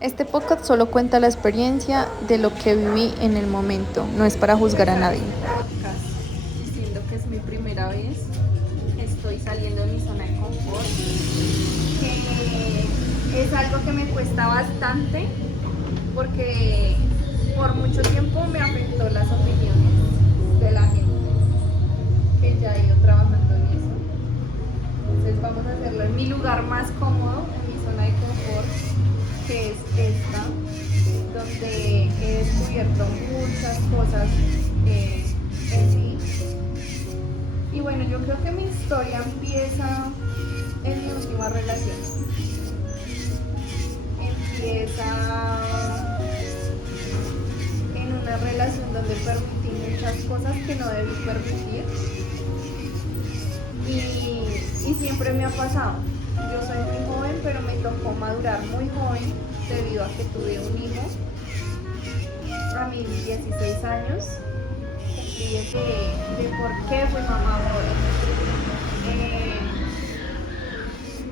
Este podcast solo cuenta la experiencia de lo que viví en el momento, no es para juzgar a nadie. Podcast, diciendo que es mi primera vez, estoy saliendo de mi zona de confort, que es algo que me cuesta bastante porque por mucho tiempo me afectó las opiniones de la gente, que ya he ido trabajando en eso. Entonces vamos a hacerlo en mi lugar más cómodo, en mi zona de confort, que es esta, donde he descubierto muchas cosas en mí. Y bueno, yo creo que mi historia empieza en mi última relación. Empieza en una relación donde permití muchas cosas que no debí permitir. Y siempre me ha pasado. Yo soy muy joven, pero me tocó madurar muy joven debido a que tuve un hijo a mis 16 años. Y de por qué fui mamá ahora.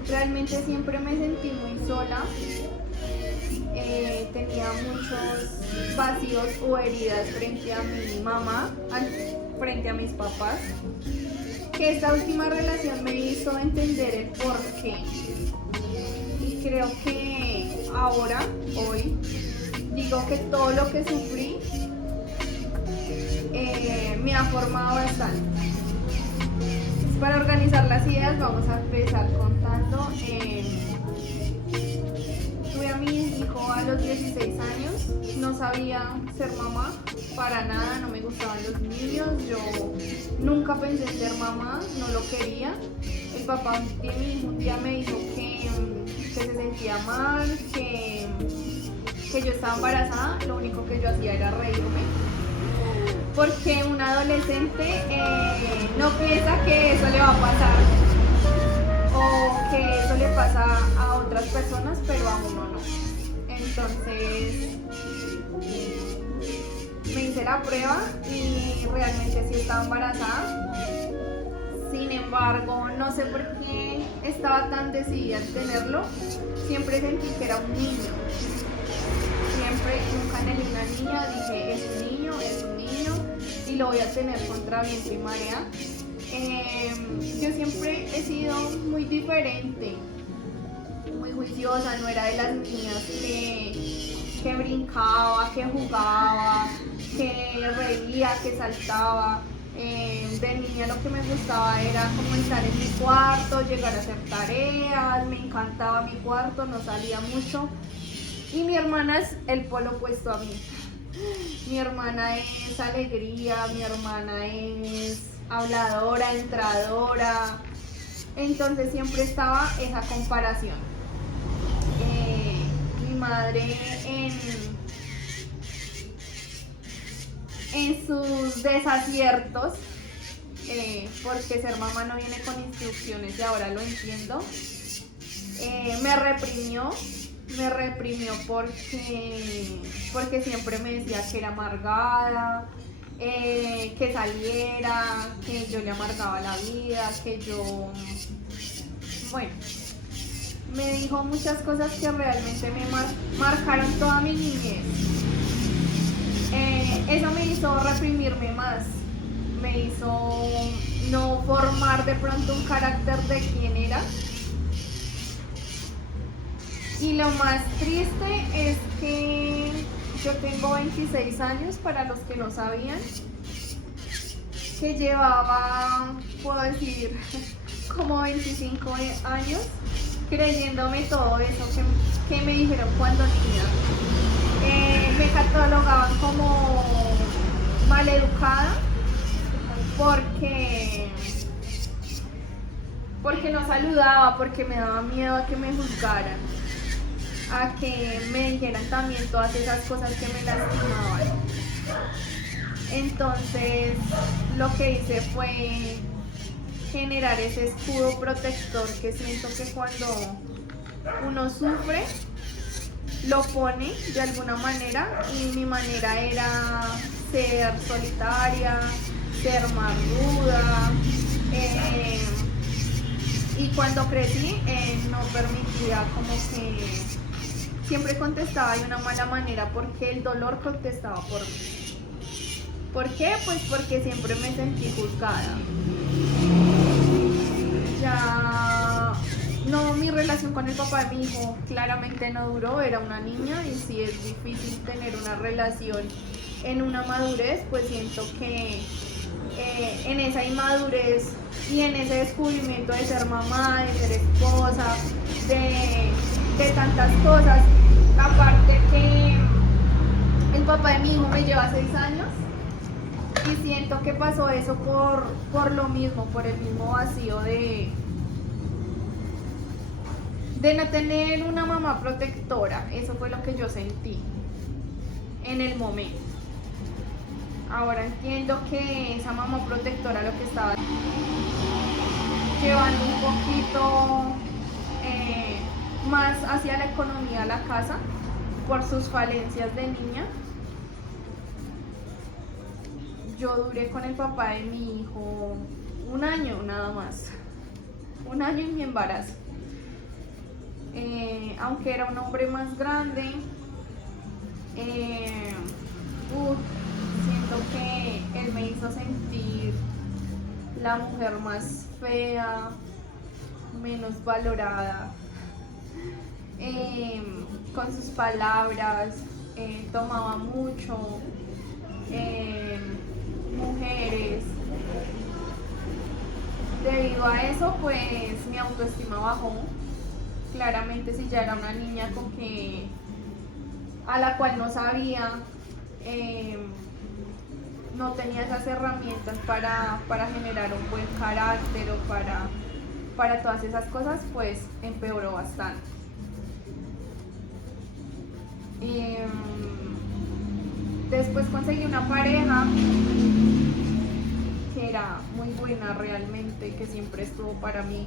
Realmente siempre me sentí muy sola. Tenía muchos vacíos o heridas frente a mi mamá, frente a mis papás. Que esta última relación me hizo entender el por qué. Y creo que ahora, hoy, digo que todo lo que sufrí me ha formado bastante. Para organizar las ideas vamos a empezar contando. Tuve a mi hijo a los 16 años, no sabía ser mamá, para nada, no me gustaban los niños, yo nunca pensé en ser mamá, no lo quería. El papá de mi hijo un día me dijo que se sentía mal, que yo estaba embarazada, lo único que yo hacía era reírme. Porque un adolescente no piensa que eso le va a pasar o que eso le pasa a otras personas, pero a uno no. Entonces me hice la prueba y realmente sí estaba embarazada. Sin embargo, no sé por qué estaba tan decidida en tenerlo. Siempre sentí que era un niño. Siempre, nunca anhelé una niña, dije es un niño y lo voy a tener contra viento y marea. Yo siempre he sido muy diferente, muy juiciosa, no era de las niñas que brincaba, que jugaba, que reía, que saltaba. De niña lo que me gustaba era como estar en mi cuarto, llegar a hacer tareas, me encantaba mi cuarto, no salía mucho. Y mi hermana es el polo opuesto a mí. Mi hermana es alegría, mi hermana es habladora, entradora. Entonces siempre estaba esa comparación. Mi madre en sus desaciertos, porque ser mamá no viene con instrucciones y ahora lo entiendo, me reprimió porque siempre me decía que era amargada, que saliera, que yo le amargaba la vida, que yo, bueno, me dijo muchas cosas que realmente me marcaron toda mi niñez. Eso me hizo reprimirme más, me hizo no formar de pronto un carácter de quién era. Y lo más triste es que yo tengo 26 años, para los que no sabían, que llevaba, puedo decir, como 25 años creyéndome todo eso que me dijeron cuando niña. Me catalogaban como maleducada porque no saludaba, porque me daba miedo a que me juzgaran, a que me dijeran también todas esas cosas que me lastimaban. Entonces lo que hice fue generar ese escudo protector que siento que cuando uno sufre lo pone de alguna manera, y mi manera era ser solitaria, ser más ruda, y cuando crecí no permitía como que siempre contestaba de una mala manera porque el dolor contestaba por mí. ¿Por qué? Pues porque siempre me sentí juzgada. Ya no, mi relación con el papá de mi hijo claramente no duró, era una niña y si es difícil tener una relación en una madurez, pues siento que en esa inmadurez y en ese descubrimiento de ser mamá, de ser esposa, de tantas cosas, aparte que el papá de mi hijo me lleva 6 años y siento que pasó eso por lo mismo, por el mismo vacío de no tener una mamá protectora. Eso fue lo que yo sentí en el momento. Ahora entiendo que esa mamá protectora lo que estaba llevando un poquito más hacia la economía a la casa por sus falencias de niña. Yo duré con el papá de mi hijo 1 año nada más, 1 año en mi embarazo. Aunque era un hombre más grande, siento que él me hizo sentir la mujer más fea, menos valorada, con sus palabras, tomaba mucho, mujeres. Debido a eso, pues mi autoestima bajó. Claramente, si ya era una niña a la cual no sabía, no tenía esas herramientas para generar un buen carácter o para todas esas cosas, pues empeoró bastante. Después conseguí una pareja que era muy buena realmente, que siempre estuvo para mí,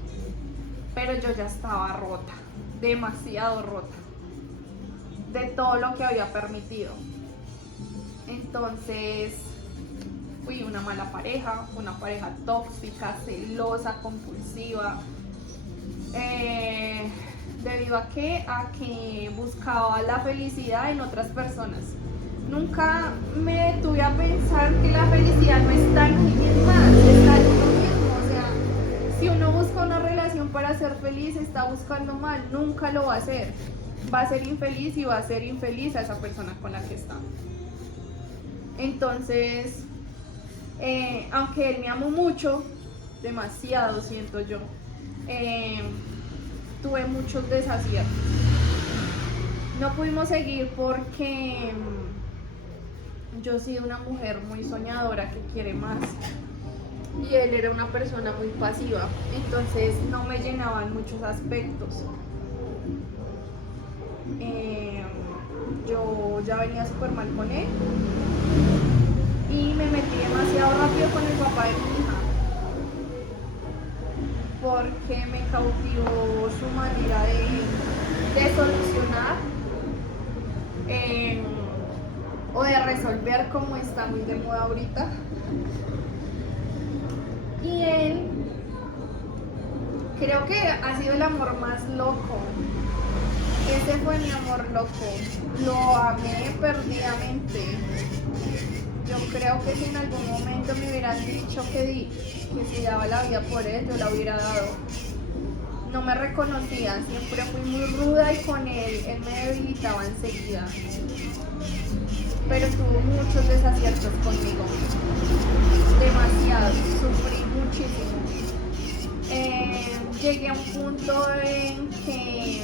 pero yo ya estaba rota, demasiado rota, de todo lo que había permitido. Entonces fui una mala pareja, una pareja tóxica, celosa, compulsiva, debido a que buscaba la felicidad en otras personas. Nunca me detuve a pensar que la felicidad no está en alguien más, está en uno mismo. O sea, si uno busca una relación para ser feliz, está buscando mal, nunca lo va a hacer. Va a ser infeliz y va a ser infeliz a esa persona con la que está. Entonces, aunque él me amó mucho, demasiado siento yo, tuve muchos desaciertos. No pudimos seguir porque yo soy una mujer muy soñadora que quiere más y él era una persona muy pasiva, entonces no me llenaban muchos aspectos. Yo ya venía súper mal con él y me metí demasiado rápido con el papá de mi hija porque me cautivó su manera de solucionar o de resolver, como está muy de moda ahorita. Y él creo que ha sido el amor más loco. Ese fue mi amor loco. Lo amé perdidamente. Yo creo que si en algún momento me hubieran dicho que si daba la vida por él, yo la hubiera dado. No me reconocía, siempre fui muy ruda y con él me debilitaba enseguida. Pero tuvo muchos desaciertos conmigo. Demasiado, sufrí muchísimo. Llegué a un punto en que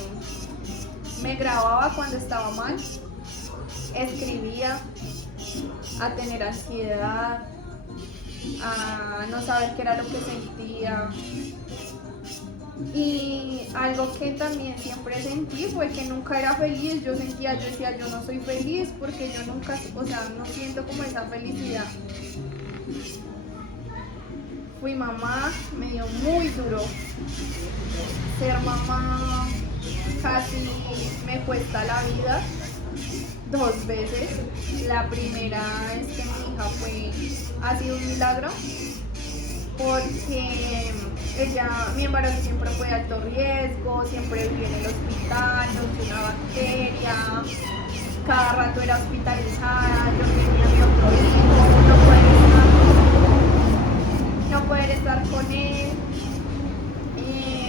me grababa cuando estaba mal, escribía, a tener ansiedad, a no saber qué era lo que sentía. Y algo que también siempre sentí fue que nunca era feliz. Yo decía, yo no soy feliz porque yo nunca, o sea, no siento como esa felicidad. Fui mamá, me dio muy duro. Ser mamá casi me cuesta la vida 2 veces. La primera es que mi hija ha sido un milagro. porque mi embarazo siempre fue de alto riesgo, siempre viví en el hospital, no tuve una bacteria, cada rato era hospitalizada, yo tenía mi otro hijo, no poder estar con él,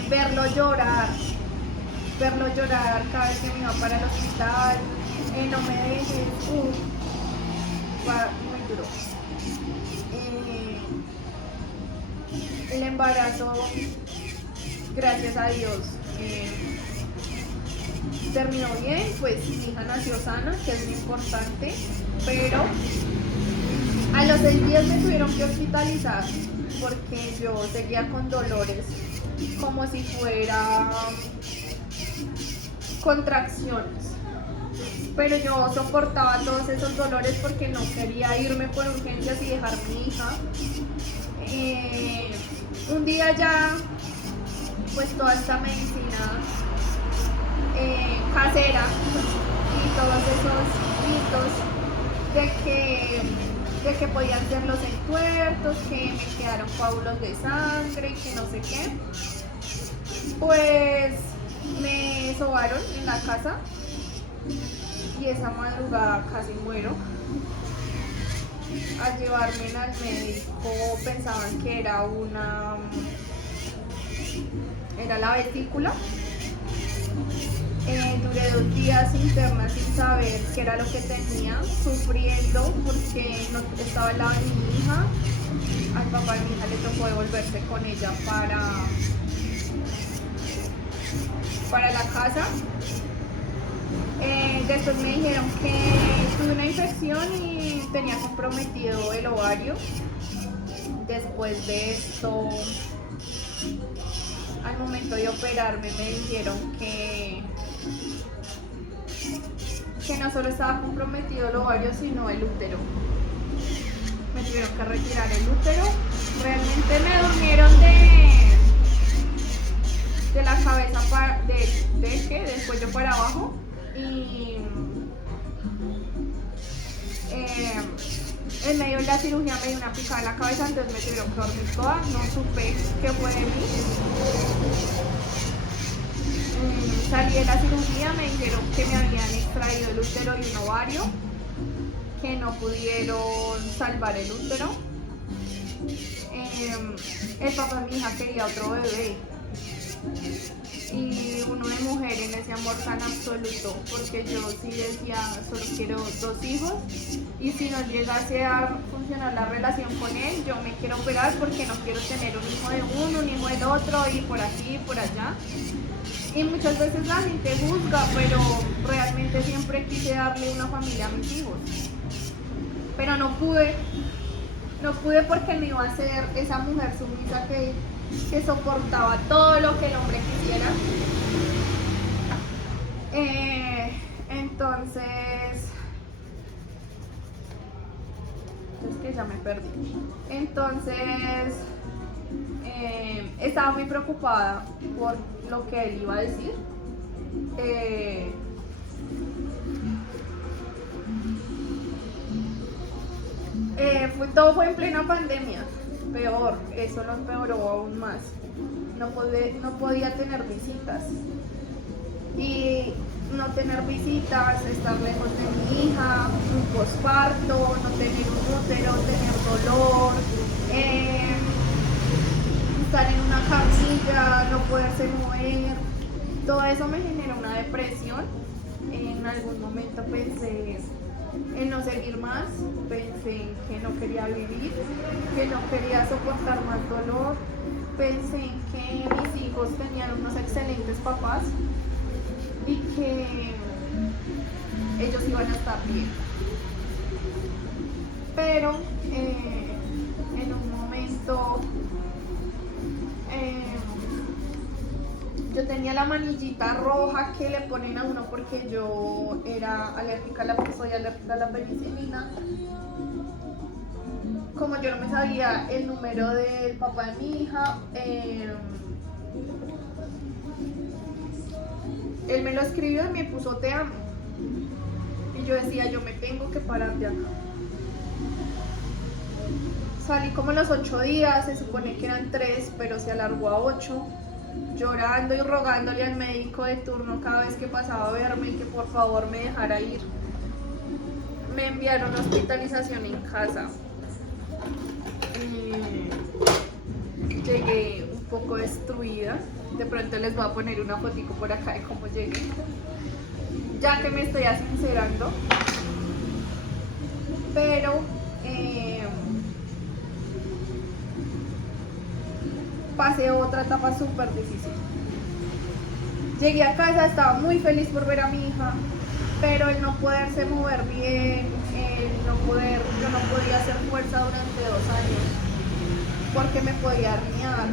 verlo llorar cada vez que me iba para el hospital, no me dejes, fue muy duro. El embarazo, gracias a Dios, terminó bien, pues mi hija nació sana, que es muy importante, pero a los 6 días me tuvieron que hospitalizar porque yo seguía con dolores como si fuera contracciones, pero yo soportaba todos esos dolores porque no quería irme por urgencias y dejar a mi hija. Un día ya, pues toda esta medicina casera y todos esos mitos de que podían ser los entuertos, que me quedaron coágulos de sangre y que no sé qué, pues me sobaron en la casa y esa madrugada casi muero. Al llevarme al médico pensaban que era la vesícula. Duré 2 días interna sin saber qué era lo que tenía, sufriendo porque no estaba al lado de mi hija. Al papá de mi hija le tocó devolverse con ella para la casa. Después me dijeron que tuve una infección y tenía comprometido el ovario. Después de esto, al momento de operarme me dijeron que no solo estaba comprometido el ovario, sino el útero. Me tuvieron que retirar el útero. Realmente me durmieron de la cabeza del cuello para abajo. Y en medio de la cirugía me dio una picada en la cabeza, entonces me tuvieron que dormir toda, no supe qué fue de mí. Salí de la cirugía, me dijeron que me habían extraído el útero y un ovario, que no pudieron salvar el útero. El papá de mi hija quería otro bebé. Y uno de mujer en ese amor tan absoluto, porque yo sí decía, solo quiero 2 hijos, y si no llegase a funcionar la relación con él, yo me quiero operar porque no quiero tener un hijo de uno, un hijo del otro, y por aquí y por allá. Y muchas veces la gente juzga, pero realmente siempre quise darle una familia a mis hijos, pero no pude porque no iba a ser esa mujer sumisa que soportaba todo lo que el hombre quisiera. Entonces es que ya me perdí. Entonces estaba muy preocupada por lo que él iba a decir. Todo fue en plena pandemia. Peor, eso lo empeoró aún más. No podía tener visitas. Y no tener visitas, estar lejos de mi hija, un posparto, no tener un útero, tener dolor, estar en una camilla, no poderse mover. Todo eso me generó una depresión. En algún momento pensé en no seguir más, pensé en que no quería vivir, que no quería soportar más dolor, pensé en que mis hijos tenían unos excelentes papás y que ellos iban a estar bien. Pero en un momento yo tenía la manillita roja que le ponen a uno porque yo soy alérgica a la penicilina. Como yo no me sabía el número del papá de mi hija, él me lo escribió y me puso "te amo". Y yo decía, yo me tengo que parar de acá. salí como los 8 días, se supone que eran 3, pero se alargó a 8, llorando y rogándole al médico de turno cada vez que pasaba a verme que por favor me dejara ir. Me enviaron a hospitalización en casa. Llegué un poco destruida. De pronto les voy a poner una fotico por acá de cómo llegué. Ya que me estoy sincerando. Pero pasé otra etapa súper difícil. Llegué a casa, estaba muy feliz por ver a mi hija, pero el no poderse mover bien, yo no podía hacer fuerza durante 2 años porque me podía herniar.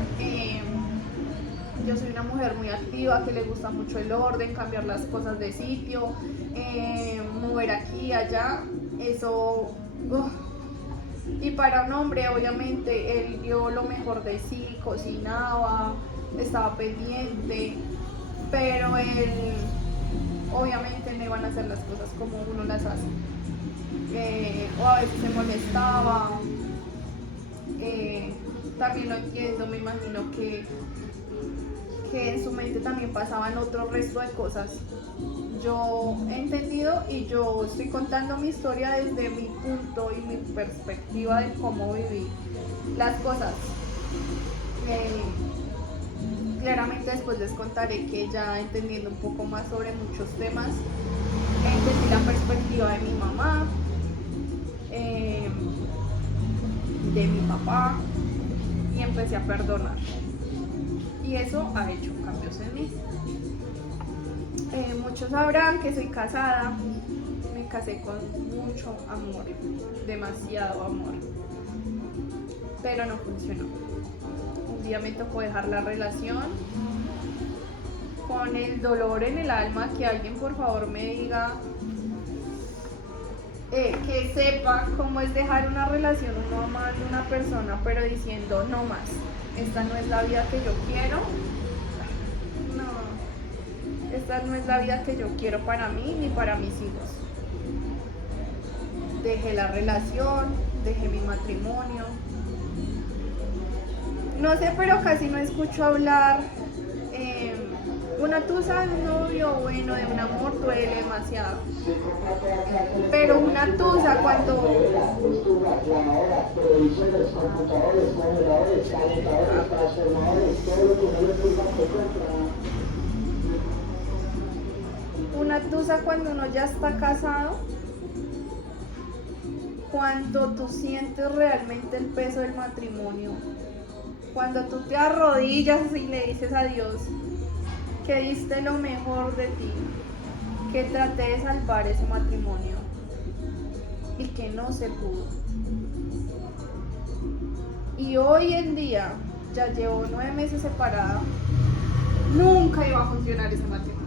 Yo soy una mujer muy activa, que le gusta mucho el orden, cambiar las cosas de sitio, mover aquí y allá, eso. Y para un hombre, obviamente, él dio lo mejor de sí, cocinaba, estaba pendiente, pero él, obviamente, no iban a hacer las cosas como uno las hace. O a veces se molestaba. También lo entiendo, me imagino que en su mente también pasaban otro resto de cosas. Yo he entendido y yo estoy contando mi historia desde mi punto y mi perspectiva de cómo viví las cosas. Claramente después les contaré que ya entendiendo un poco más sobre muchos temas, entendí la perspectiva de mi mamá, de mi papá, y empecé a perdonar. Y eso ha hecho cambios en mí. Muchos sabrán que soy casada, me casé con mucho amor, demasiado amor, pero no funcionó. Un día me tocó dejar la relación con el dolor en el alma, que alguien por favor me diga, que sepa cómo es dejar una relación, uno amando a una persona, pero diciendo no más, esta no es la vida que yo quiero. Esta no es la vida que yo quiero para mí ni para mis hijos. Dejé la relación, dejé mi matrimonio. No sé, pero casi no escucho hablar. Una tusa de un novio, bueno, de un amor duele demasiado. Pero una tusa cuando uno ya está casado, cuando tú sientes realmente el peso del matrimonio, cuando tú te arrodillas y le dices a Dios que diste lo mejor de ti, que traté de salvar ese matrimonio y que no se pudo. Y hoy en día, ya llevo 9 meses separada, nunca iba a funcionar ese matrimonio.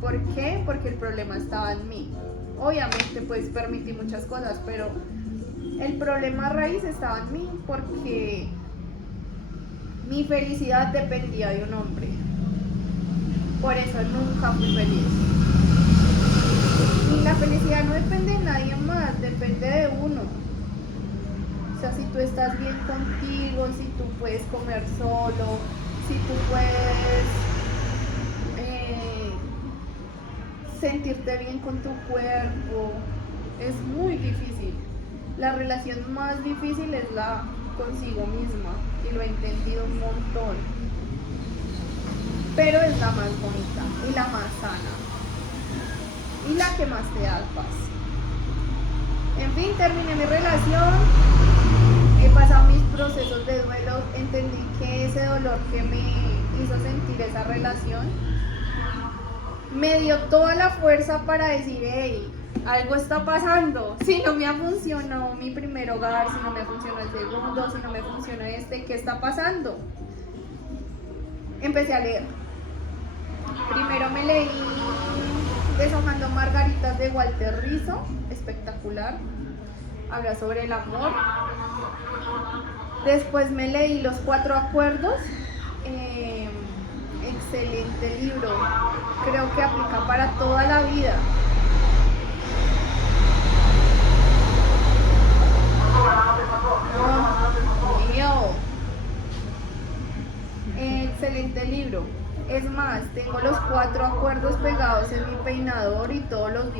¿Por qué? Porque el problema estaba en mí. Obviamente pues permití muchas cosas, pero el problema raíz estaba en mí, porque mi felicidad dependía de un hombre. Por eso nunca fui feliz. Y la felicidad no depende de nadie más, depende de uno. O sea, si tú estás bien contigo, si tú puedes comer solo, si tú puedes sentirte bien con tu cuerpo, es muy difícil. La relación más difícil es la consigo misma, y lo he entendido un montón. Pero es la más bonita y la más sana y la que más te da paz. En fin, terminé mi relación, he pasado mis procesos de duelo, entendí que ese dolor que me hizo sentir esa relación me dio toda la fuerza para decir, hey, algo está pasando. Si no me ha funcionado mi primer hogar, si no me funcionó el segundo, si no me funcionó este, ¿qué está pasando? Empecé a leer. Primero me leí Deshojando Margaritas de Walter Rizzo, espectacular, habla sobre el amor. Después me leí Los 4 Acuerdos, excelente libro, creo que aplica para toda la vida.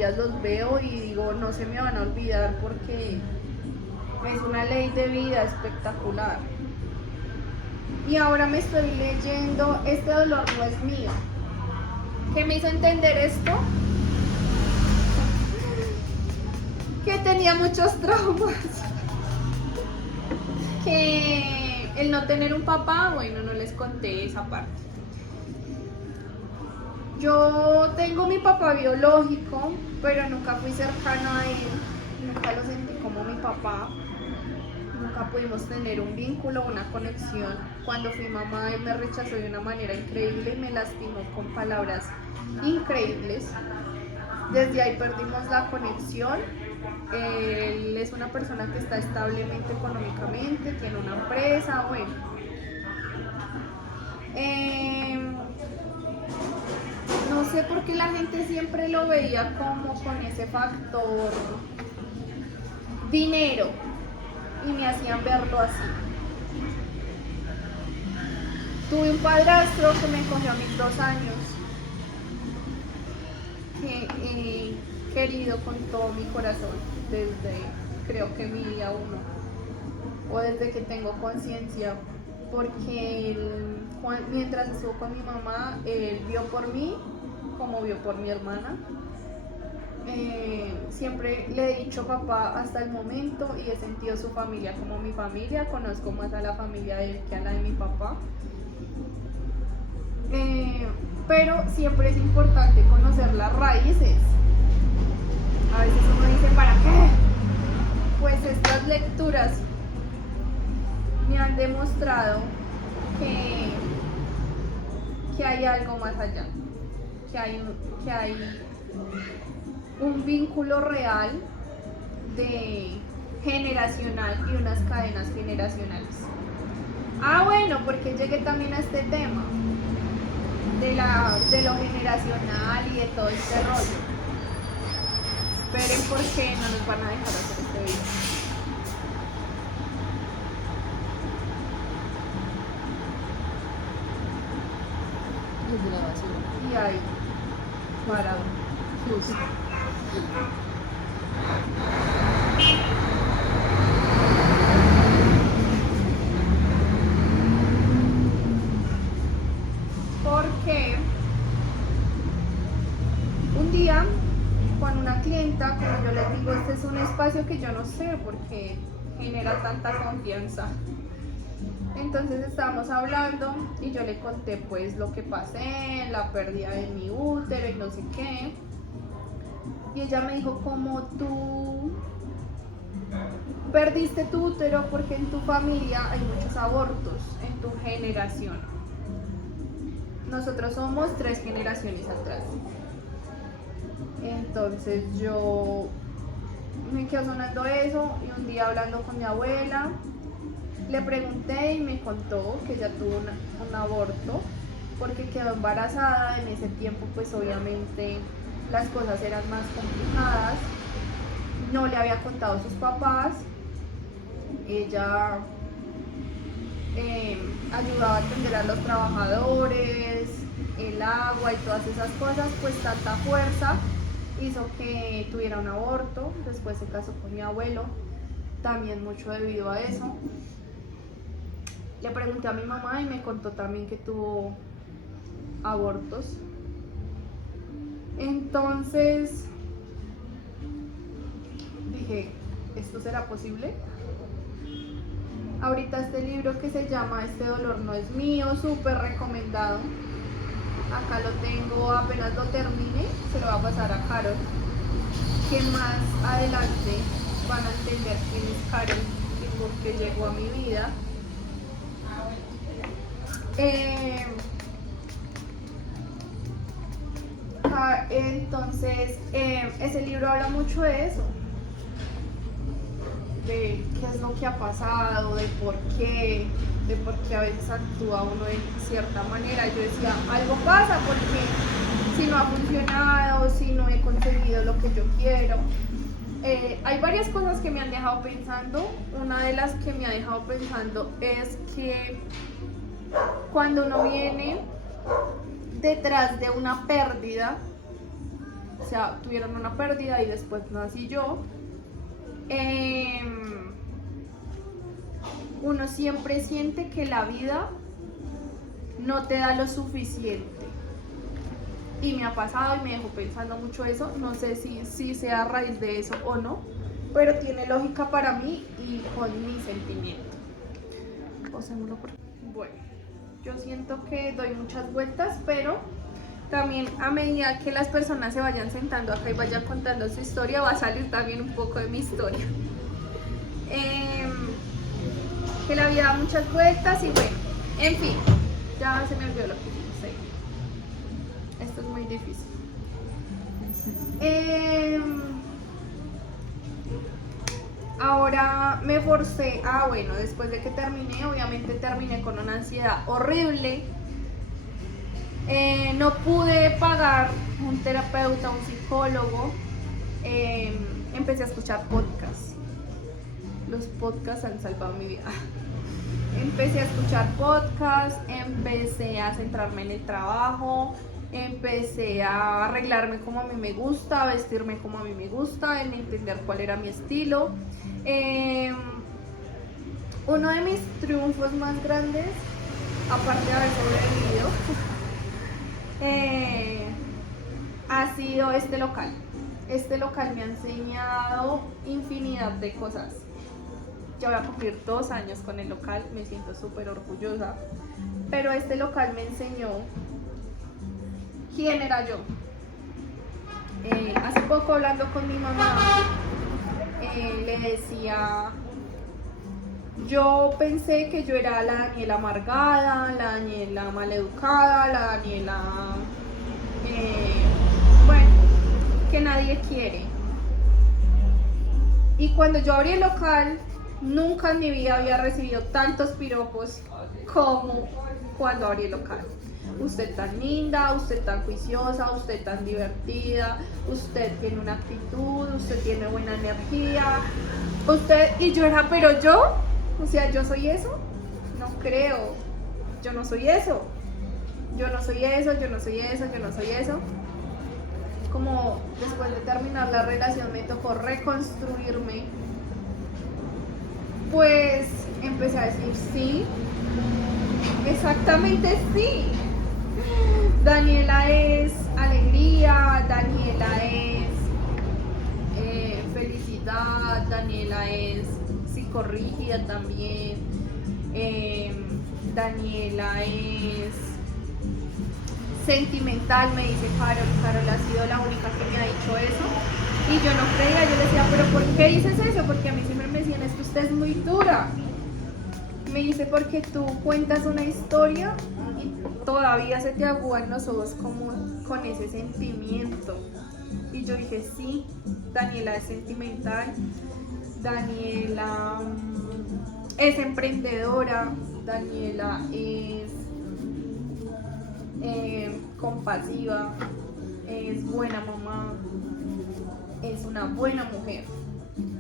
días los veo y digo, no se me van a olvidar porque es una ley de vida espectacular. Y ahora me estoy leyendo Este dolor no es mío. ¿Qué me hizo entender esto? Que tenía muchos traumas. Que el no tener un papá, bueno, no les conté esa parte. Yo tengo mi papá biológico, pero nunca fui cercana a él, nunca lo sentí como mi papá, nunca pudimos tener un vínculo, una conexión. Cuando fui mamá, él me rechazó de una manera increíble y me lastimó con palabras increíbles. Desde ahí perdimos la conexión. Él es una persona que está establemente económicamente, tiene una empresa, bueno. No sé por qué la gente siempre lo veía como con ese factor dinero y me hacían verlo así. Tuve un padrastro que me cogió a mis 2 años, que he querido con todo mi corazón desde creo que mi día 1 o desde que tengo conciencia, porque mientras estuvo con mi mamá, él vio por mí como vio por mi hermana. Siempre le he dicho papá hasta el momento y he sentido su familia como mi familia. Conozco más a la familia de él que a la de mi papá. Pero siempre es importante conocer las raíces. A veces uno dice, ¿para qué? Pues estas lecturas me han demostrado que hay algo más allá, que hay un vínculo real de generacional y unas cadenas generacionales. Bueno, porque llegué también a este tema de lo generacional y de todo este rollo. Esperen porque no nos van a dejar hacer este video. Y ahí, parado. Porque un día con una clienta, como yo les digo, este es un espacio que yo no sé por qué genera tanta confianza. Entonces estábamos hablando y yo le conté pues lo que pasé, la pérdida de mi útero y no sé qué. Y ella me dijo, como tú perdiste tu útero porque en tu familia hay muchos abortos, en tu generación. Nosotros somos 3 generaciones atrás. Entonces yo me quedo sonando eso y un día hablando con mi abuela, le pregunté y me contó que ella tuvo un aborto porque quedó embarazada. En ese tiempo pues obviamente las cosas eran más complicadas, no le había contado a sus papás, ella ayudaba a atender a los trabajadores, el agua y todas esas cosas, pues tanta fuerza hizo que tuviera un aborto. Después se casó con mi abuelo, también mucho debido a eso. Le pregunté a mi mamá y me contó también que tuvo abortos. Entonces dije, ¿esto será posible? Ahorita este libro que se llama Este dolor no es mío, súper recomendado. Acá lo tengo, apenas lo termine, se lo va a pasar a Carol, que más adelante van a entender quién es Carol y por qué llegó a mi vida. Entonces, ese libro habla mucho de eso, de qué es lo que ha pasado, de por qué a veces actúa uno de cierta manera. Yo decía, algo pasa porque si no ha funcionado, si no he conseguido lo que yo quiero. Hay varias cosas que me han dejado pensando. Una de las que me ha dejado pensando es que cuando uno viene detrás de una pérdida, o sea, tuvieron una pérdida y después nací yo. Uno siempre siente que la vida no te da lo suficiente. Y me ha pasado y me dejó pensando mucho eso. No sé si sea a raíz de eso o no, pero tiene lógica para mí y con mi sentimiento. Bueno, yo siento que doy muchas vueltas, pero también a medida que las personas se vayan sentando acá y vayan contando su historia, va a salir también un poco de mi historia. Que la vida da muchas vueltas y bueno, en fin, ya se me olvidó lo que sé. Esto es muy difícil. Ahora me forcé, bueno, después de que terminé, obviamente terminé con una ansiedad horrible. No pude pagar un terapeuta, un psicólogo. Empecé a escuchar podcasts. Los podcasts han salvado mi vida. Empecé a escuchar podcasts, empecé a centrarme en el trabajo, empecé a arreglarme como a mí me gusta, a vestirme como a mí me gusta, en entender cuál era mi estilo. Uno de mis triunfos más grandes, aparte de haber sobrevivido, ha sido este local. Este local me ha enseñado infinidad de cosas. Ya voy a cumplir 2 años con el local, me siento súper orgullosa. Pero este local me enseñó quién era yo. Hace poco hablando con mi mamá, le decía, yo pensé que yo era la Daniela amargada, la Daniela maleducada, la Daniela, bueno, que nadie quiere. Y cuando yo abrí el local, nunca en mi vida había recibido tantos piropos como cuando abrí el local. Usted tan linda, usted tan juiciosa, usted tan divertida, usted tiene una actitud, usted tiene buena energía, usted, y yo era, pero yo, o sea, ¿yo soy eso? No creo, yo no soy eso, yo no soy eso, yo no soy eso, yo no soy eso. Como después de terminar la relación me tocó reconstruirme, pues empecé a decir sí, exactamente sí. Daniela es alegría, Daniela es felicidad, Daniela es psicorrígida también, Daniela es sentimental, me dice Carol. Carol ha sido la única que me ha dicho eso y yo no creía, yo le decía, pero ¿por qué dices eso? Porque a mí siempre me decían, es que usted es muy dura. Me dice, porque tú cuentas una historia y todavía se te aguan los ojos como con ese sentimiento. Y yo dije, sí, Daniela es sentimental, Daniela es emprendedora, Daniela es compasiva, es buena mamá, es una buena mujer.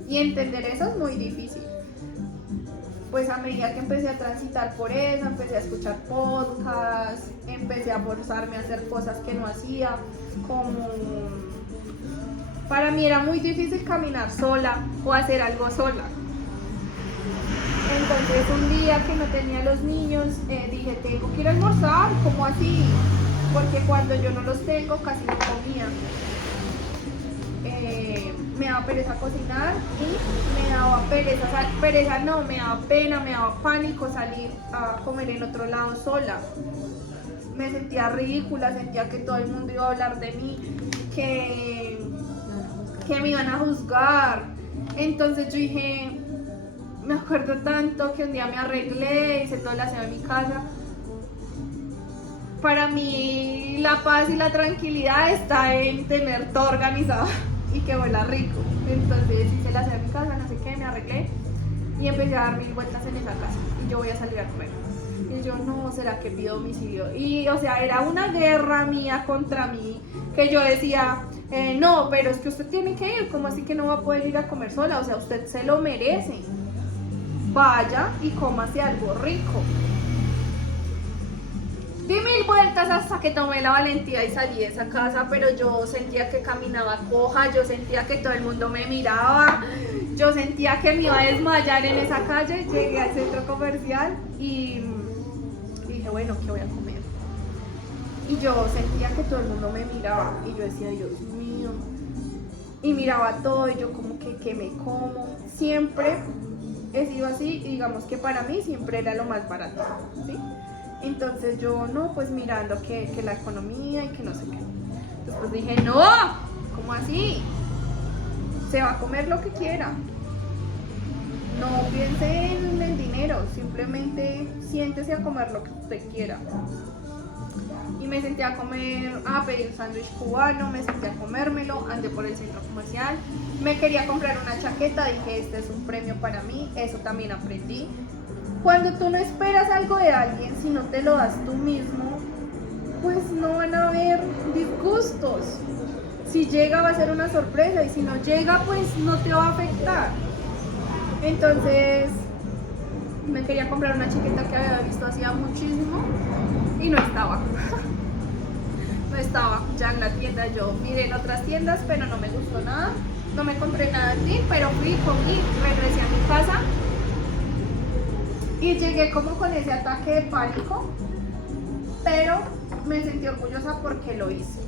Y entender eso es muy difícil. Pues a medida que empecé a transitar por eso, empecé a escuchar podcasts, empecé a forzarme a hacer cosas que no hacía, como para mí era muy difícil caminar sola o hacer algo sola. Entonces un día que no tenía los niños, dije, tengo que ir a almorzar, ¿cómo así? Porque cuando yo no los tengo casi no comía. Me daba pereza cocinar y me daba me daba pena, me daba pánico salir a comer en otro lado sola. Me sentía ridícula, sentía que todo el mundo iba a hablar de mí, que me iban a juzgar. Entonces yo dije, me acuerdo tanto que un día me arreglé, hice todo el aseo en mi casa. Para mí la paz y la tranquilidad está en tener todo organizado y que huela rico. Entonces hice el aseo en mi casa, no sé qué, me arreglé y empecé a dar 1000 vueltas en esa casa y yo voy a salir a comer. Y yo, no, ¿será que pido domicilio? Y o sea, era una guerra mía contra mí, que yo decía, no, pero es que usted tiene que ir, ¿cómo así que no va a poder ir a comer sola? O sea, usted se lo merece. Vaya y cómase algo rico. Di mil vueltas hasta que tomé la valentía y salí de esa casa, pero yo sentía que caminaba coja, yo sentía que todo el mundo me miraba, yo sentía que me iba a desmayar en esa calle. Llegué al centro comercial y dije, bueno, ¿qué voy a comer? Y yo sentía que todo el mundo me miraba y yo decía, Dios mío, y miraba todo y yo como que, ¿qué me como? Siempre he sido así y digamos que para mí siempre era lo más barato, ¿sí? Entonces yo, no, pues mirando que la economía y que no sé qué. Después dije, no, ¿cómo así? Se va a comer lo que quiera. No piense en el dinero, simplemente siéntese a comer lo que usted quiera. Y me senté a comer, a pedir un sándwich cubano, me senté a comérmelo, andé por el centro comercial, me quería comprar una chaqueta, dije, este es un premio para mí, eso también aprendí. Cuando tú no esperas algo de alguien, si no te lo das tú mismo, pues no van a haber disgustos. Si llega va a ser una sorpresa y si no llega, pues no te va a afectar. Entonces me quería comprar una chaqueta que había visto hacía muchísimo y no estaba. No estaba ya en la tienda. Yo miré en otras tiendas, pero no me gustó nada. No me compré nada de ti, pero fui, comí, regresé a mi casa. Y llegué como con ese ataque de pánico, pero me sentí orgullosa porque lo hice.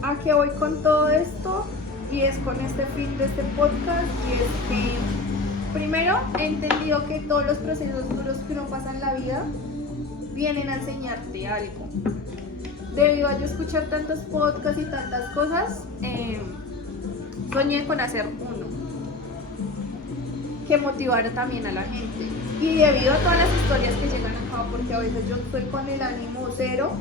¿A qué voy con todo esto? Y es con este fin de este podcast, y es que primero he entendido que todos los procesos duros que uno pasa en la vida vienen a enseñarte algo. Debido a yo escuchar tantos podcasts y tantas cosas, soñé con hacer uno que motivara también a la gente. Y debido a todas las historias que llegan acá, porque a veces yo estoy con el ánimo cero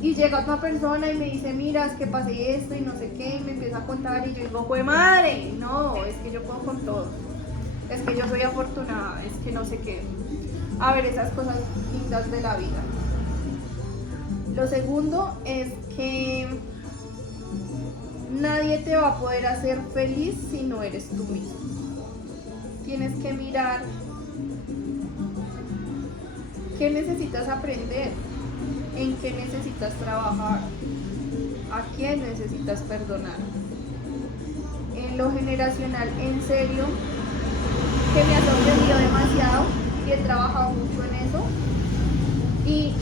y llega otra persona y me dice, mira, es que pasé esto y no sé qué, y me empieza a contar y yo digo, ¡jue madre! No, es que yo puedo con todo, es que yo soy afortunada, es que no sé qué. A ver, esas cosas lindas de la vida. Lo segundo es que nadie te va a poder hacer feliz si no eres tú mismo. Tienes que mirar qué necesitas aprender, en qué necesitas trabajar, a quién necesitas perdonar. En lo generacional, en serio, que me ha sorprendido demasiado y he trabajado mucho en eso. Y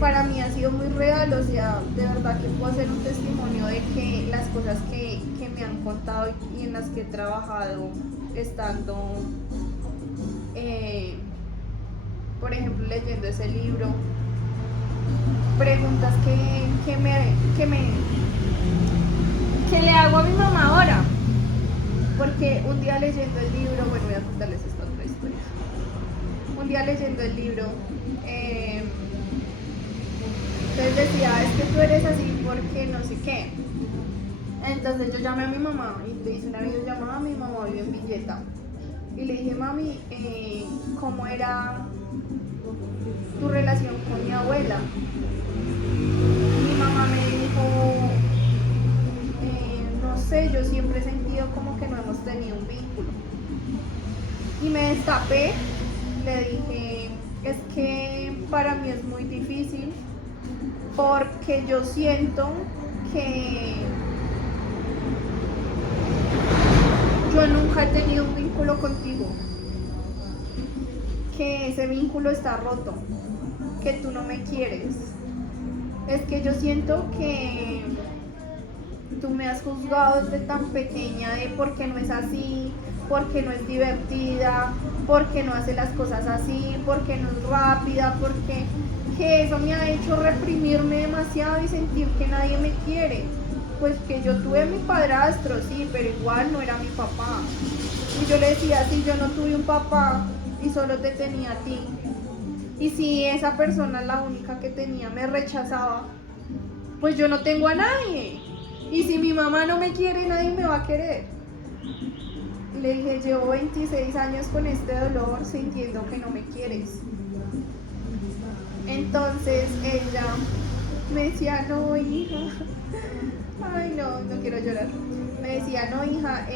para mí ha sido muy real, o sea, de verdad que puedo hacer un testimonio de que las cosas que me han contado y en las que he trabajado estando, por ejemplo, leyendo ese libro, preguntas que le hago a mi mamá ahora, porque un día leyendo el libro, bueno, voy a contarles esta otra historia. Un día leyendo el libro, entonces decía, es que tú eres así porque no sé qué. Entonces yo llamé a mi mamá y le hice una videollamada. Mi mamá vive en Villeta y le dije, mami, ¿cómo era tu relación con mi abuela? Mi mamá me dijo, no sé, yo siempre he sentido como que no hemos tenido un vínculo. Y me destapé, le dije, es que para mí es muy difícil porque yo siento que yo nunca he tenido un vínculo contigo, que ese vínculo está roto, que tú no me quieres. Es que yo siento que tú me has juzgado desde tan pequeña de por qué no es así, por qué no es divertida, por qué no hace las cosas así, por qué no es rápida, porque que eso me ha hecho reprimirme demasiado y sentir que nadie me quiere. Pues que yo tuve a mi padrastro, sí, pero igual no era mi papá. Y yo le decía, si yo no tuve un papá y solo te tenía a ti, y si esa persona, la única que tenía, me rechazaba, pues yo no tengo a nadie. Y si mi mamá no me quiere, nadie me va a querer. Le dije, llevo 26 años con este dolor sintiendo que no me quieres. Entonces ella me decía, no, hija, ay no quiero llorar. Me decía, no, hija,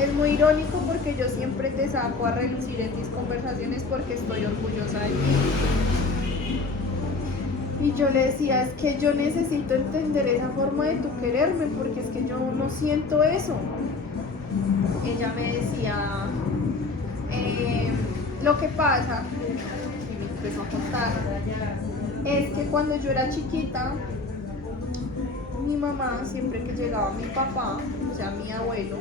Es muy irónico porque yo siempre te saco a relucir en mis conversaciones porque estoy orgullosa de ti. Y yo le decía, es que yo necesito entender esa forma de tu quererme porque es que yo no siento eso. Ella me decía, lo que pasa, y me empezó a contar, es que cuando yo era chiquita, mi mamá, siempre que llegaba mi papá, o sea mi abuelo,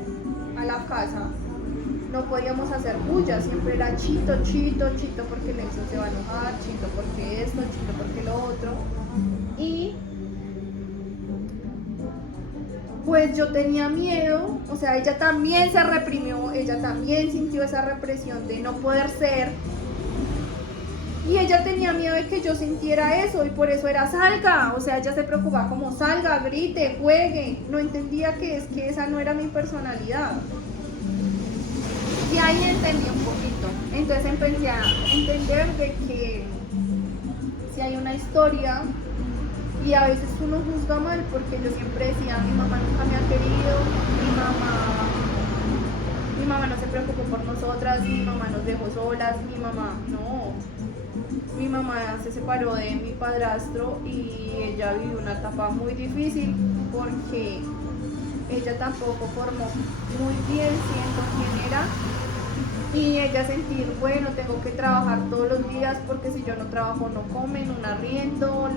a la casa, no podíamos hacer bulla, siempre era chito, chito, chito porque Lenzo se va a enojar, chito porque esto, chito porque lo otro. Y pues yo tenía miedo, o sea, ella también se reprimió, ella también sintió esa represión de no poder ser. Y ella tenía miedo de que yo sintiera eso y por eso era salga, o sea, ella se preocupaba como salga, grite, juegue, no entendía que es que esa no era mi personalidad. Y ahí entendí un poquito, entonces empecé a entender de que si hay una historia y a veces uno juzga mal porque yo siempre decía, mi mamá nunca me ha querido, mi mamá no se preocupó por nosotras, mi mamá nos dejó solas, mi mamá no. Mi mamá se separó de mi padrastro y ella vivió una etapa muy difícil porque ella tampoco formó muy bien siendo quien era y ella sentir, bueno, tengo que trabajar todos los días porque si yo no trabajo no comen, un arriendo,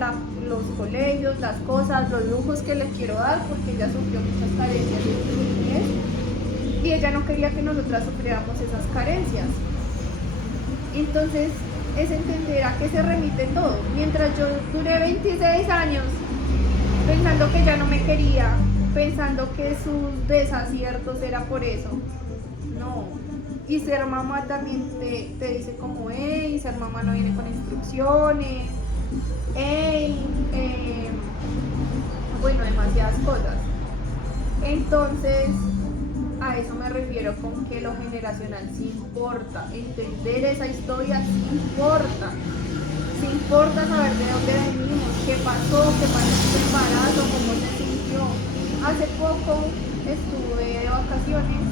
los colegios, las cosas, los lujos que les quiero dar porque ella sufrió muchas carencias en su niñez y ella no quería que nosotras sufriéramos esas carencias. Entonces es entender a qué se remite todo. Mientras yo duré 26 años pensando que ella no me quería, pensando que sus desaciertos era por eso. No. Y ser mamá también te dice como, hey, ser mamá no viene con instrucciones, hey, bueno, demasiadas cosas. Entonces, a eso me refiero con que lo generacional sí importa, entender esa historia sí importa saber de dónde venimos, qué pasó en su embarazo, cómo se sintió. Hace poco estuve de vacaciones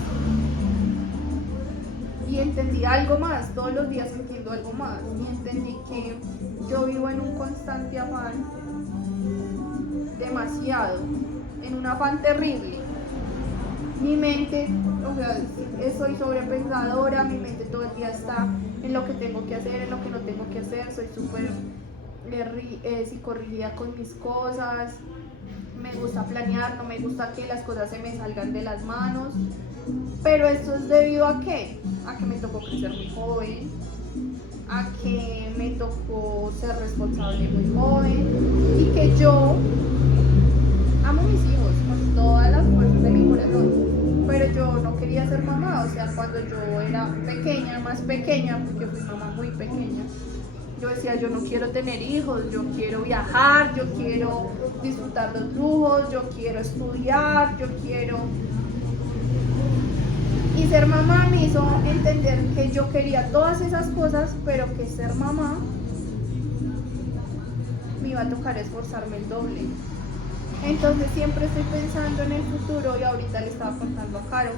y entendí algo más, todos los días entiendo algo más y entendí que yo vivo en un constante afán, demasiado, en un afán terrible. Mi mente, o sea, soy sobrepensadora, mi mente todo el día está en lo que tengo que hacer, en lo que no tengo que hacer, soy súper psicorrígida con mis cosas, me gusta planear, no me gusta que las cosas se me salgan de las manos, pero esto es debido a ¿qué? A que me tocó crecer muy joven, a que me tocó ser responsable muy joven y que yo amo a mis hijos con todas las fuerzas de mi corazón, pero yo no quería ser mamá, o sea, cuando yo era pequeña, más pequeña, porque fui mamá muy pequeña, yo decía, yo no quiero tener hijos, yo quiero viajar, yo quiero disfrutar los lujos, yo quiero estudiar, yo quiero... Y ser mamá me hizo entender que yo quería todas esas cosas, pero que ser mamá me iba a tocar esforzarme el doble. Entonces siempre estoy pensando en el futuro y ahorita le estaba contando a Caro,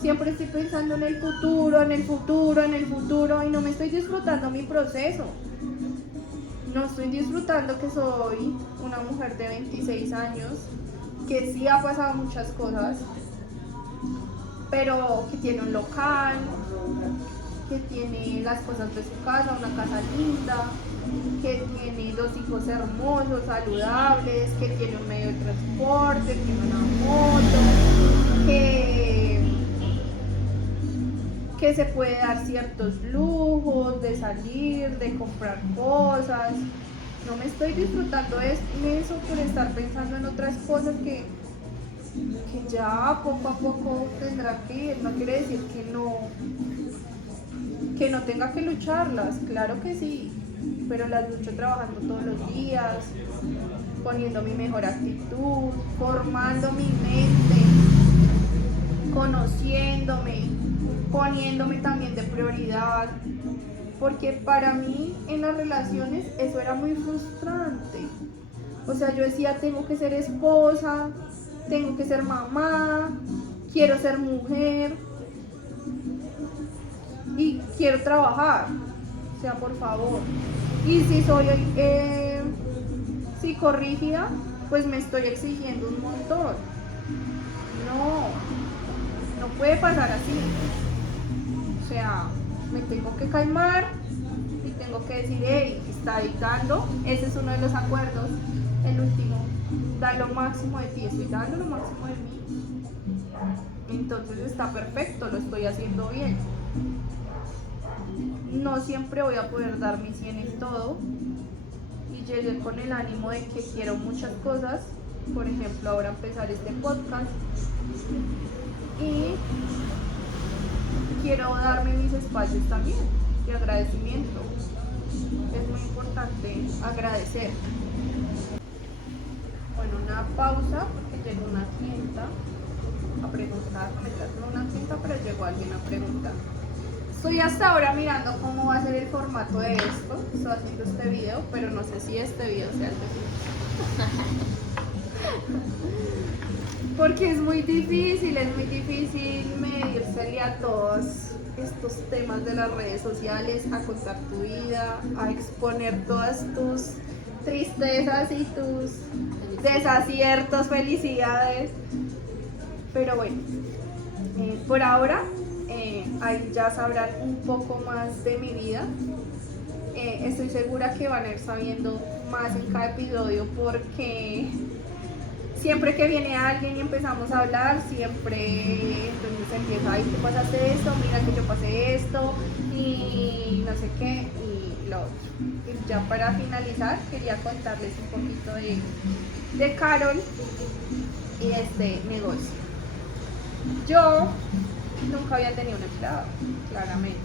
siempre estoy pensando en el futuro, en el futuro, en el futuro y no me estoy disfrutando mi proceso. No estoy disfrutando que soy una mujer de 26 años, que sí ha pasado muchas cosas, pero que tiene un local, que tiene las cosas de su casa, una casa linda, que tiene 2 hijos hermosos, saludables, que tiene un medio de transporte, que tiene una moto, que se puede dar ciertos lujos de salir, de comprar cosas. No me estoy disfrutando eso por estar pensando en otras cosas que ya poco a poco tendrá que ir. No quiere decir que no tenga que lucharlas, claro que sí, pero las lucho trabajando todos los días, poniendo mi mejor actitud, formando mi mente, conociéndome, poniéndome también de prioridad, porque para mí en las relaciones eso era muy frustrante. O sea, yo decía, tengo que ser esposa, tengo que ser mamá, quiero ser mujer, y quiero trabajar, o sea, por favor. Y si soy psicorrígida, pues me estoy exigiendo un montón. No puede pasar así. O sea, me tengo que calmar y tengo que decir, hey, está dictando, ese es uno de los acuerdos, el último, da lo máximo de ti, estoy dando lo máximo de mí. Entonces está perfecto, lo estoy haciendo bien. No siempre voy a poder dar mi 100 en todo y llegué con el ánimo de que quiero muchas cosas, por ejemplo ahora empezar este podcast y quiero darme mis espacios también de agradecimiento. Es muy importante agradecer. Bueno, una pausa porque llegó una clienta a preguntar, no una clienta, pero llegó alguien a preguntar. Estoy hasta ahora mirando cómo va a ser el formato de esto. Estoy haciendo este video, pero no sé si este video sea el de porque es muy difícil medirse a todos estos temas de las redes sociales, a contar tu vida, a exponer todas tus tristezas y tus desaciertos, felicidades. Pero bueno, por ahora ahí ya sabrán un poco más de mi vida. Estoy segura que van a ir sabiendo más en cada episodio porque siempre que viene alguien y empezamos a hablar, siempre entonces empieza, ay, tú pasaste esto, mira que yo pasé esto y no sé qué y lo otro. Y ya para finalizar quería contarles un poquito de Carol y de este negocio. Yo nunca había tenido un empleado, claramente.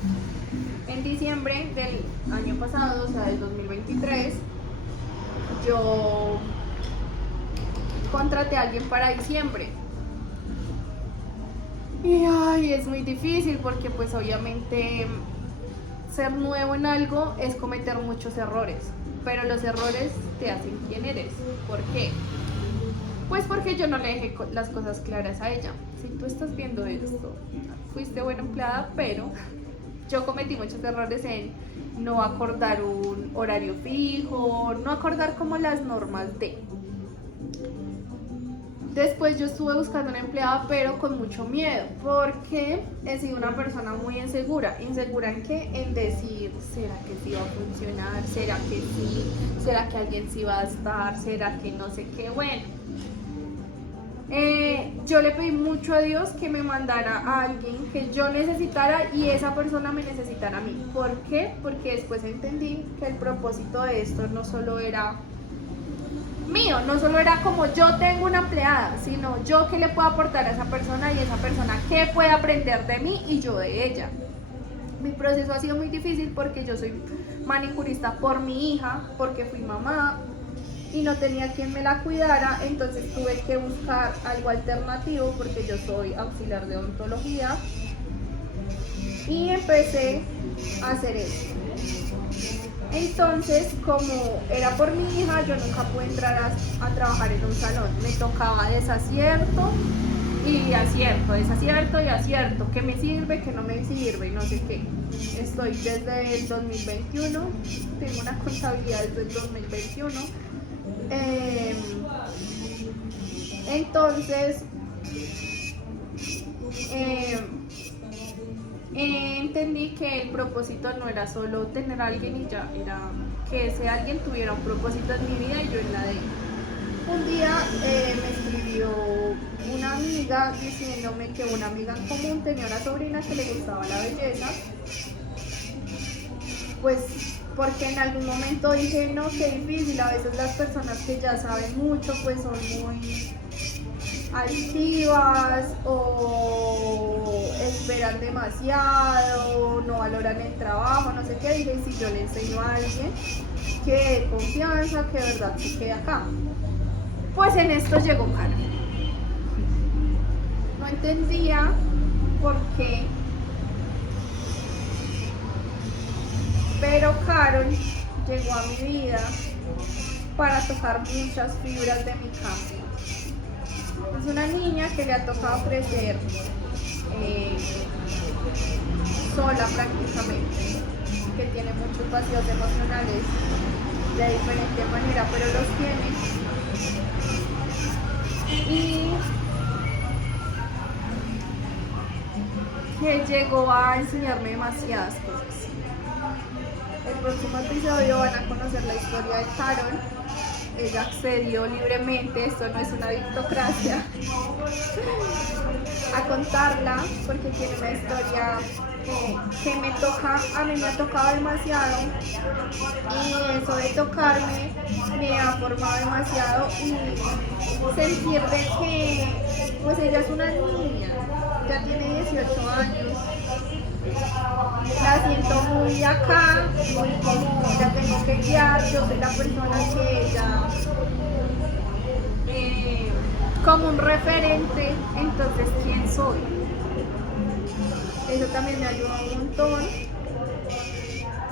En diciembre del año pasado, o sea del 2023, yo contraté a alguien para diciembre. Y ay, es muy difícil porque pues obviamente ser nuevo en algo es cometer muchos errores, pero los errores te hacen quien eres. ¿Por qué? Pues porque yo no le dejé las cosas claras a ella. Si tú estás viendo esto, fuiste buena empleada, pero yo cometí muchos errores en no acordar un horario fijo, no acordar como las normas de. Después yo estuve buscando una empleada, pero con mucho miedo, porque he sido una persona muy insegura. ¿Insegura en qué? En decir, ¿será que sí va a funcionar? ¿Será que sí? ¿Será que alguien sí va a estar? ¿Será que no sé qué? Bueno, yo le pedí mucho a Dios que me mandara a alguien que yo necesitara y esa persona me necesitara a mí. ¿Por qué? Porque después entendí que el propósito de esto no solo era mío, no solo era como yo tengo una empleada, sino yo qué le puedo aportar a esa persona y esa persona qué puede aprender de mí y yo de ella. Mi proceso ha sido muy difícil porque yo soy manicurista por mi hija, porque fui mamá y no tenía quien me la cuidara, entonces tuve que buscar algo alternativo porque yo soy auxiliar de odontología y empecé a hacer eso. Entonces, como era por mi hija, yo nunca pude entrar a trabajar en un salón. Me tocaba desacierto y acierto, desacierto y acierto. ¿Qué me sirve? ¿Qué no me sirve? No sé qué. Estoy desde el 2021, tengo una contabilidad desde el 2021. Entonces, entendí que el propósito no era solo tener a alguien y ya, era que ese alguien tuviera un propósito en mi vida y yo en la de él. Un día me escribió una amiga diciéndome que una amiga en común tenía una sobrina que le gustaba la belleza, pues porque en algún momento dije, no, qué difícil, a veces las personas que ya saben mucho pues son muy altivas o esperan demasiado, no valoran el trabajo, no sé qué. Dije, si yo le enseño a alguien que de confianza, que de verdad se quede acá. Pues en esto llegó Carol. No entendía por qué, pero Carol llegó a mi vida para tocar muchas fibras de mi campo. Es una niña que le ha tocado crecer sola prácticamente, que tiene muchos vacíos emocionales de diferente manera, pero los tiene. Y que llegó a enseñarme demasiadas cosas. El próximo episodio van a conocer la historia de Carol. Ella accedió libremente, esto no es una dictocracia, a contarla porque tiene una historia que me toca, a mí me ha tocado demasiado, y eso de tocarme me ha formado demasiado, y sentir de que pues ella es una niña, ya tiene 18 años, la siento muy acá, muy como la tengo que guiar, yo soy la persona que ella, como un referente, entonces ¿quién soy? Eso también me ayuda un montón.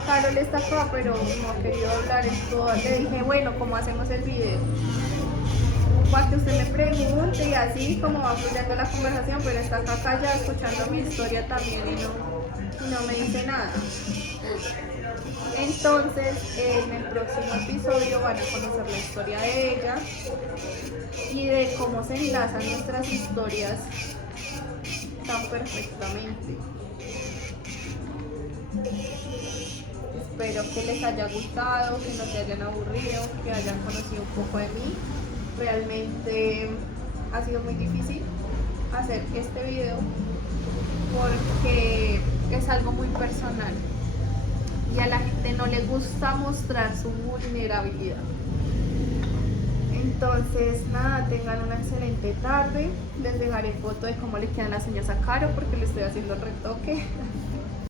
Carol está acá, pero no ha querido hablar en todo. Le dije, bueno, ¿cómo hacemos el video? Para que usted me pregunte y así como va fluyendo la conversación, pero está acá callada escuchando mi historia también y no me dice nada. Entonces, en el próximo episodio van a conocer la historia de ella y de cómo se enlazan nuestras historias tan perfectamente. Espero que les haya gustado, que no se hayan aburrido, que hayan conocido un poco de mí. Realmente ha sido muy difícil hacer este video porque es algo muy personal y a la gente no le gusta mostrar su vulnerabilidad. Entonces nada, tengan una excelente tarde. Les dejaré foto de cómo le quedan las uñas a Caro porque le estoy haciendo el retoque.